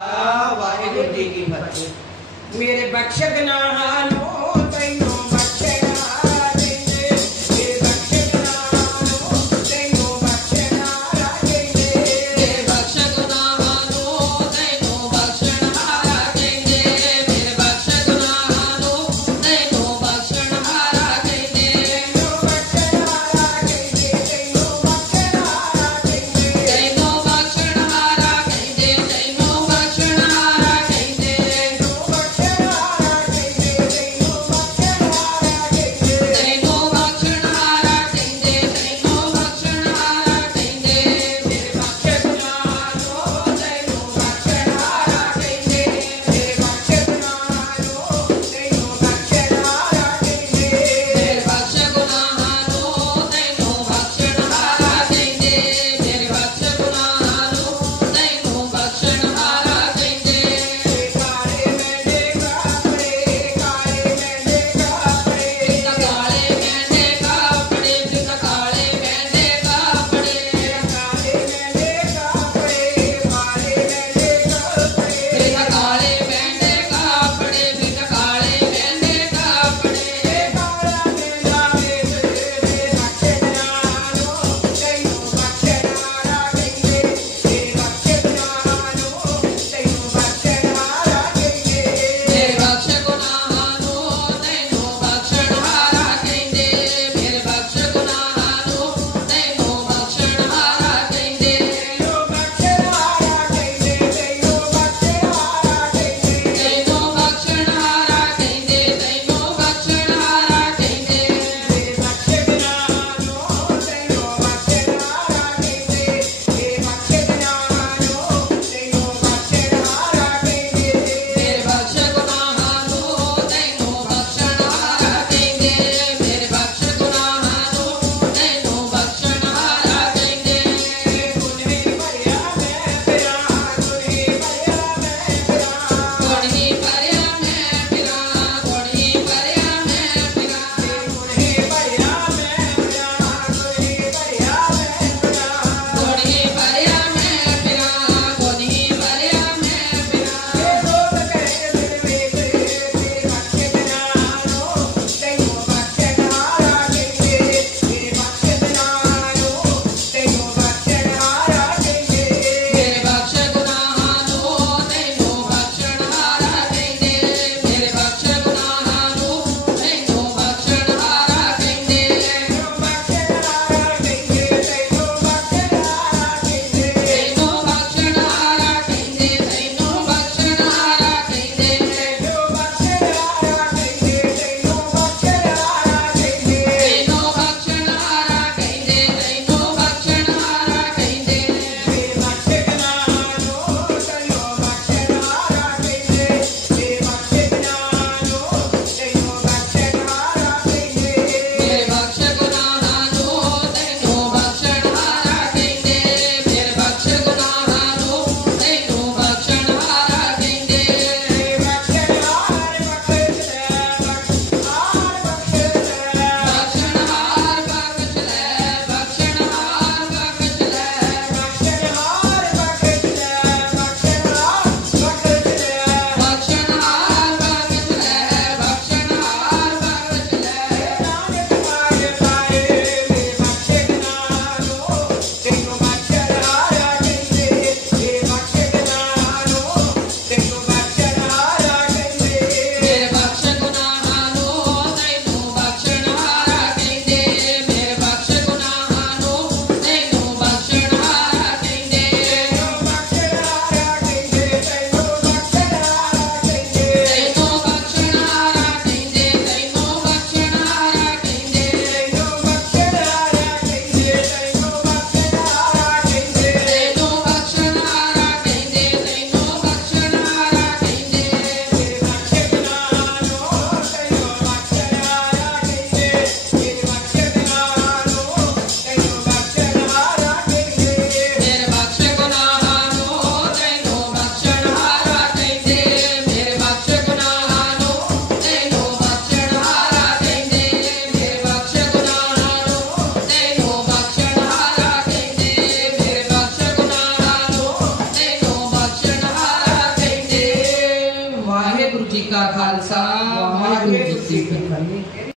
वाहिगुरू जी की फतेह। मेरे बख्शक ना हालो तैनू बख्शना देंगे, मेरे बख्शक ना हालो तैनू बख्शना देंगे, मेरे बख्शक ना हालो तैनू बख्शना देंगे, मेरे बख्शक ना हालो तैनू बख्शना देंगे, तैनू बख्शना देंगे, तैनू बख्शना देंगे, तैनू बख्शना देंगे, तैनू बख्शना देंगे, तैनू बख्शना देंगे, तैनू बख्शना जी का खालसा वाहिगुरू जी की फतेह।